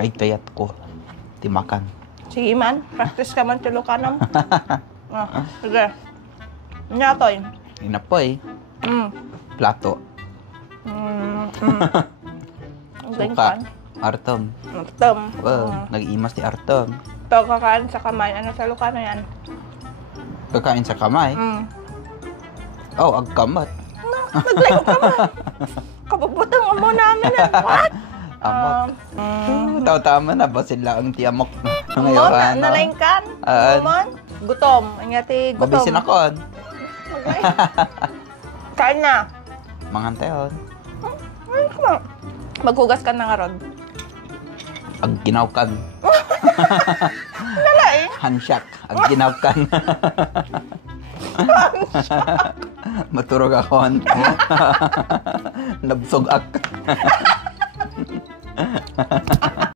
Kay kayat ko. Timakan. Sige man, practice ka man tulukanam. Sige. Nya to yun. Inapoy. Plato. Suka. Artom. Artom. Nag-imas ti Artom. Ito, kakain sa kamay. Ano sa lukano yan? Kakain sa kamay? Oh, agkamat. Naglayo ka man. Kabubutang amo namin. What? Amok. Tama na ba sila ang tiamok Ngayon, nalaingkan. Gutom. Anyati gutom. Mabisin ako. Kain na. Mangantayon. Maghugas ka na nga, Rod. Ag ginawkan. Dala eh. Hansyak. Ag ginawkan. Maturog ako. Nabsog ak.